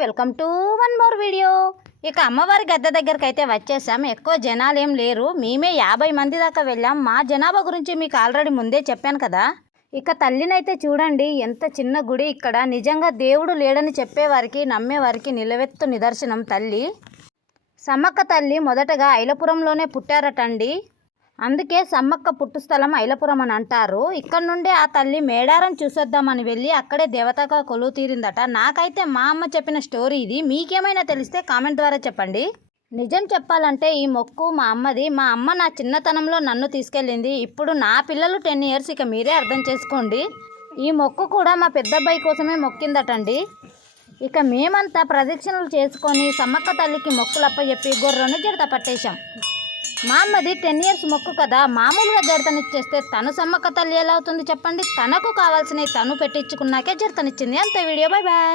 Welcome to one more video. ఇక అమ్మవారి గద్దె దగ్గరికి అయితే వచ్చేసాం. ఎక్కువ జనాలు ఏం లేరు, మేమే 50 మంది దాకా వెళ్ళాం. మా జనాభా గురించి మీకు ఆల్రెడీ ముందే చెప్పాను కదా. ఇక తల్లినైతే చూడండి, ఎంత చిన్న గుడి. ఇక్కడ నిజంగా దేవుడు లేడని చెప్పేవారికి నమ్మేవారికి నిలవెత్తు నిదర్శనం తల్లి. సమ్మక్క తల్లి మొదటగా ఐలపురంలోనే పుట్టారటండి. అందుకే సమ్మక్క పుట్టుస్థలం ఐలపురం అని అంటారు. ఇక్కడ నుండే ఆ తల్లి మేడారం చూసొద్దామని వెళ్ళి అక్కడే దేవతగా కొలువు తీరిందట. నాకైతే మా అమ్మ చెప్పిన స్టోరీ ఇది. మీకేమైనా తెలిస్తే కామెంట్ ద్వారా చెప్పండి. నిజం చెప్పాలంటే ఈ మొక్కు మా అమ్మది. మా అమ్మ నా చిన్నతనంలో నన్ను తీసుకెళ్ళింది. ఇప్పుడు నా పిల్లలు 10 ఇయర్స్, ఇక మీరే అర్థం చేసుకోండి. ఈ మొక్కు కూడా మా పెద్దబ్బాయి కోసమే మొక్కిందటండి. ఇక మేమంతా ప్రదక్షిణలు చేసుకొని సమ్మక్క తల్లికి మొక్కులు అప్పచెప్పి గొర్రెను జడత పట్టేశాం. మా అమ్మది 10 ఇయర్స్ మొక్కు కదా, మామూలుగా జడతనిచ్చేస్తే తను సమ్మక్క తల్లి ఎలా అవుతుంది చెప్పండి. తనకు కావాల్సినవి తను పెట్టించుకున్నాకే జడతనిచ్చింది. అంతే వీడియో. Bye bye.